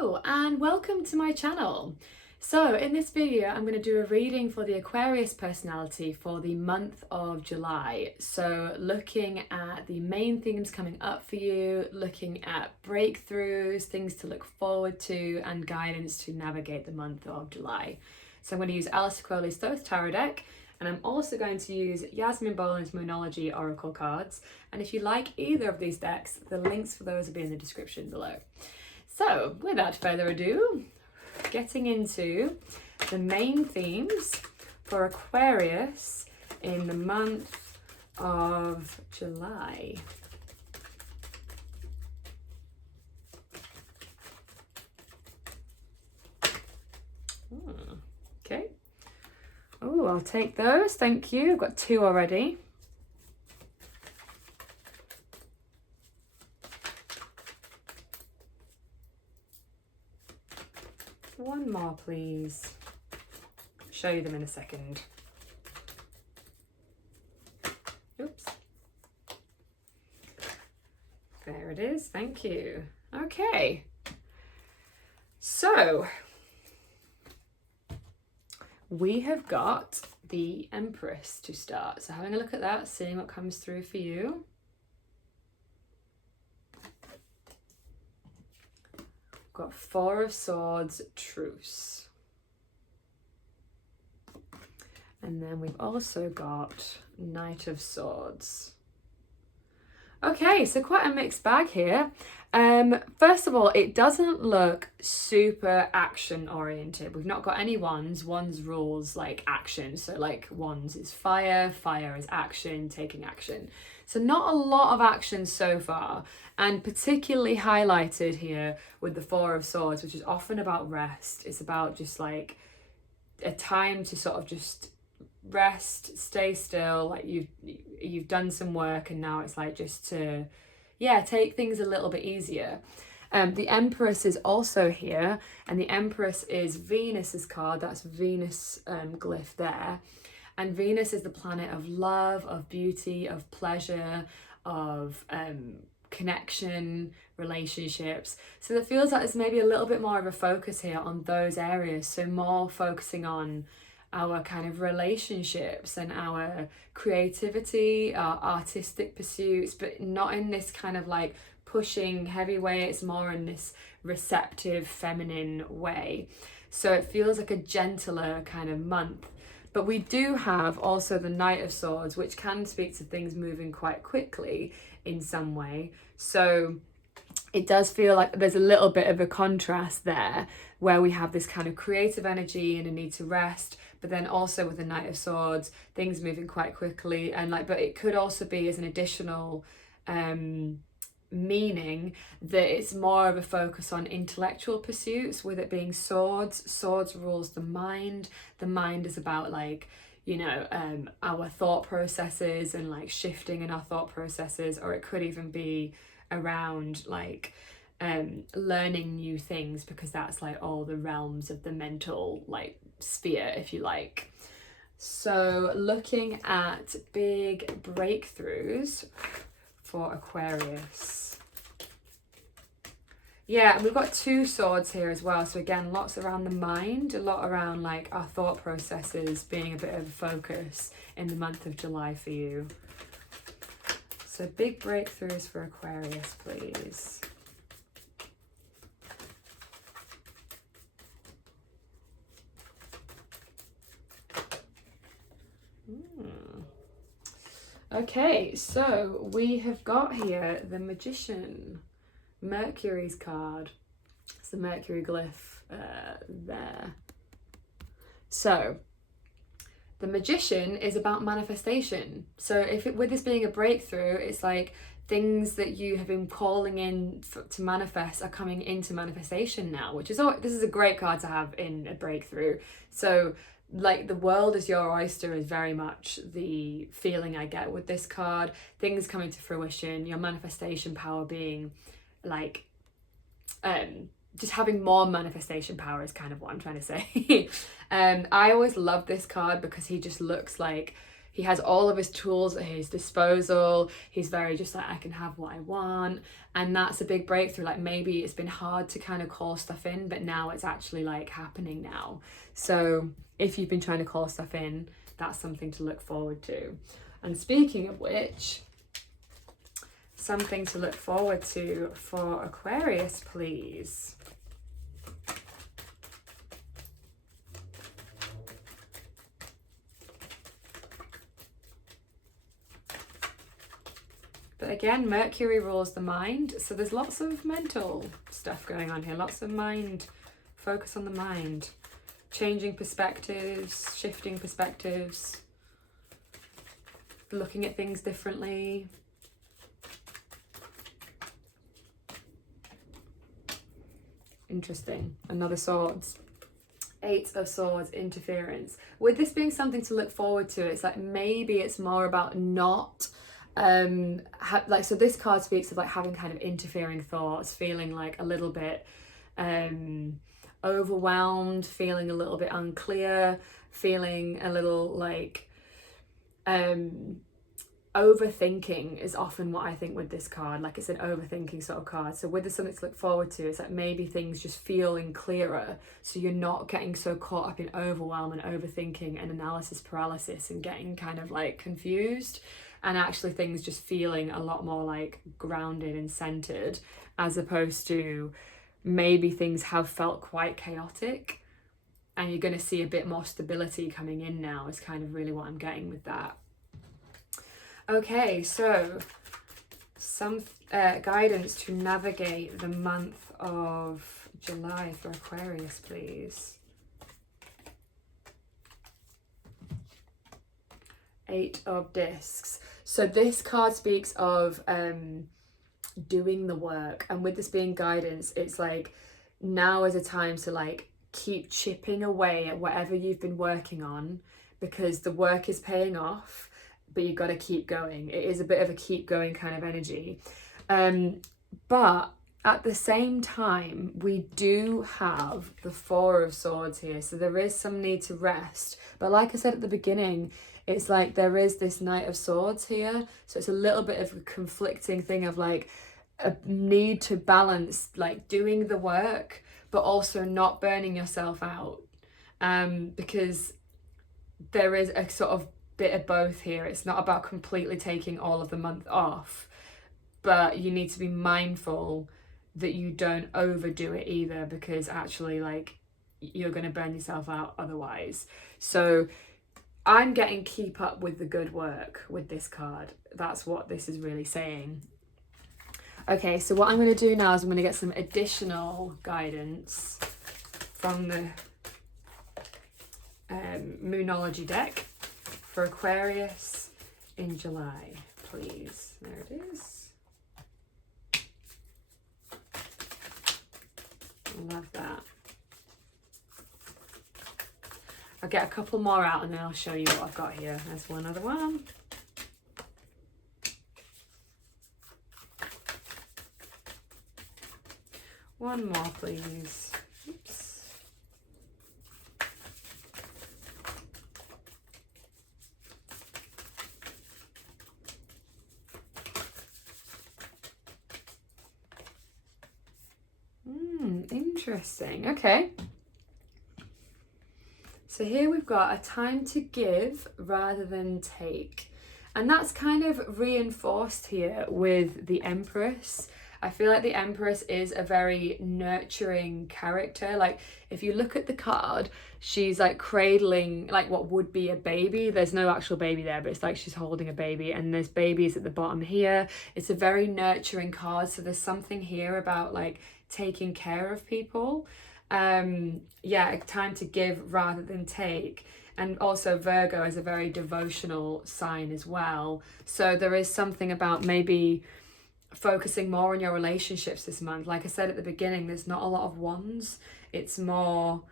Hello and welcome to my channel. So in this video I'm going to do a reading for the Aquarius personality for the month of July. So looking at the main themes coming up for you, looking at breakthroughs, things to look forward to and guidance to navigate the month of July. So I'm going to use Alistair Crowley's Thoth Deck, and I'm also going to use Yasmin Boland's Moonology Oracle cards. And if you like either of these decks, the links for those will be in the description below. So without further ado, getting into the main themes for Aquarius in the month of July. Okay. Oh, I'll take those. Thank you. I've got two already. One more, please. Show you them in a second. Oops. There it is. Thank you. Okay. So we have got the Empress to start. So having a look at that, seeing what comes through for you. Got Four of Swords, Truce. And then we've also got Knight of Swords. Okay, so quite a mixed bag here. First of all, it doesn't look super action oriented. We've not got any wands. Wands rules like action. So like wands is fire, fire is action, taking action. So not a lot of action so far, and particularly highlighted here with the Four of Swords, which is often about rest. It's about just like a time to sort of just rest, stay still, like you've done some work and now it's like just to take things a little bit easier. The Empress is also here, and the Empress is Venus's card. That's Venus glyph there. And Venus is the planet of love, of beauty, of pleasure, of connection, relationships. So it feels like there's maybe a little bit more of a focus here on those areas. So more focusing on our kind of relationships and our creativity, our artistic pursuits, but not in this kind of like pushing heavy way. It's more in this receptive, feminine way. So it feels like a gentler kind of month. But we do have also the Knight of Swords, which can speak to things moving quite quickly in some way. So it does feel like there's a little bit of a contrast there, where we have this kind of creative energy and a need to rest, but then also with the Knight of Swords, things moving quite quickly. And like, but it could also be as an additional meaning that it's more of a focus on intellectual pursuits, with it being swords. Swords rules the mind. The mind is about like, you know, our thought processes and like shifting in our thought processes, or it could even be around like learning new things, because that's like all the realms of the mental like sphere, if you like. So looking at big breakthroughs for Aquarius. Yeah, we've got two swords here as well. So again, lots around the mind, a lot around like our thought processes being a bit of a focus in the month of July for you. So big breakthroughs for Aquarius, please. Okay, so we have got here the Magician, Mercury's card. It's the Mercury glyph there. So the Magician is about manifestation. So with this being a breakthrough, it's like things that you have been calling in to manifest are coming into manifestation now, which is, this is a great card to have in a breakthrough. So like the world is your oyster is very much the feeling I get with this card. Things coming to fruition, your manifestation power being like just having more manifestation power is kind of what I'm trying to say. I always love this card because he just looks like he has all of his tools at his disposal. He's very just like, I can have what I want. And that's a big breakthrough. Like maybe it's been hard to kind of call stuff in, but now it's actually like happening now. So if you've been trying to call stuff in, that's something to look forward to. And speaking of which, something to look forward to for Aquarius, please. But again, Mercury rules the mind, so there's lots of mental stuff going on here, lots of mind, focus on the mind, changing perspectives, shifting perspectives, looking at things differently. Interesting. Another swords. 8 of Swords, interference. With this being something to look forward to, it's like maybe it's more about not so this card speaks of like having kind of interfering thoughts, feeling like a little bit overwhelmed, feeling a little bit unclear, feeling a little like overthinking is often what I think with this card. Like it's an overthinking sort of card. So with this something to look forward to, it's like maybe things just feeling clearer, so you're not getting so caught up in overwhelm and overthinking and analysis paralysis and getting kind of like confused, and actually things just feeling a lot more like grounded and centered, as opposed to maybe things have felt quite chaotic, and you're going to see a bit more stability coming in now is kind of really what I'm getting with that. Okay, so some guidance to navigate the month of July for Aquarius, please. 8 of Discs. So this card speaks of doing the work, and with this being guidance, it's like now is a time to like keep chipping away at whatever you've been working on, because the work is paying off, but you've got to keep going. It is a bit of a keep going kind of energy. But at the same time, we do have the 4 of Swords here. So there is some need to rest. But like I said at the beginning, it's like there is this Knight of Swords here. So it's a little bit of a conflicting thing of like a need to balance like doing the work, but also not burning yourself out. Because there is a sort of bit of both here. It's not about completely taking all of the month off, but you need to be mindful that you don't overdo it either, because actually like you're going to burn yourself out otherwise. So I'm getting keep up with the good work with this card. That's what this is really saying. Okay, so what I'm going to do now is I'm going to get some additional guidance from the Moonology deck for Aquarius in July, please. There it is. Love that. I'll get a couple more out and then I'll show you what I've got here. There's one other one. One more, please. Oops. Interesting. Okay. So here we've got a time to give rather than take. And that's kind of reinforced here with the Empress. I feel like the Empress is a very nurturing character. Like if you look at the card, she's like cradling like what would be a baby. There's no actual baby there, but it's like she's holding a baby, and there's babies at the bottom here. It's a very nurturing card. So there's something here about like taking care of people. Yeah, time to give rather than take. And also Virgo is a very devotional sign as well. So there is something about maybe focusing more on your relationships this month. Like I said at the beginning, there's not a lot of wands. It's more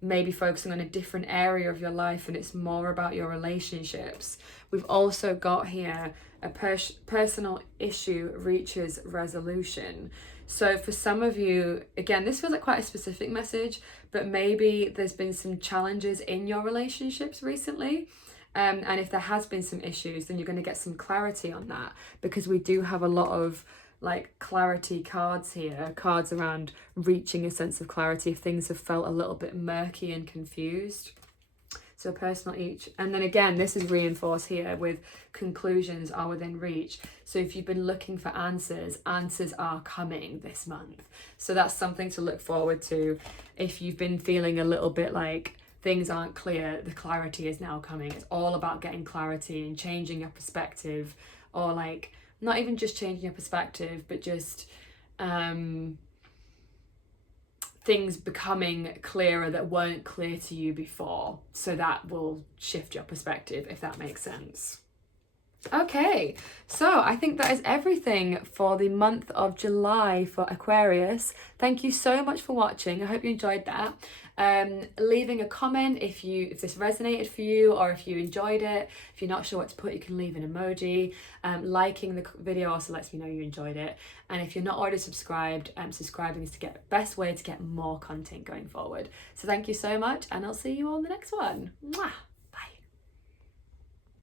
maybe focusing on a different area of your life, and it's more about your relationships. We've also got here a personal issue reaches resolution. So for some of you, again, this feels like quite a specific message, but maybe there's been some challenges in your relationships recently, And if there has been some issues, then you're going to get some clarity on that, because we do have a lot of like clarity cards here, cards around reaching a sense of clarity if things have felt a little bit murky and confused. So personal each. And then again, this is reinforced here with conclusions are within reach. So if you've been looking for answers, answers are coming this month. So that's something to look forward to. If you've been feeling a little bit like things aren't clear, the clarity is now coming. It's all about getting clarity and changing your perspective, or like not even just changing your perspective, but just things becoming clearer that weren't clear to you before. So that will shift your perspective, if that makes sense. Okay, so I think that is everything for the month of July for Aquarius. Thank you so much for watching. I hope you enjoyed that. Leaving a comment if this resonated for you, or if you enjoyed it. If you're not sure what to put, you can leave an emoji. Liking the video also lets me know you enjoyed it. And if you're not already subscribed, subscribing is the best way to get more content going forward. So thank you so much, and I'll see you all in the next one. Mwah!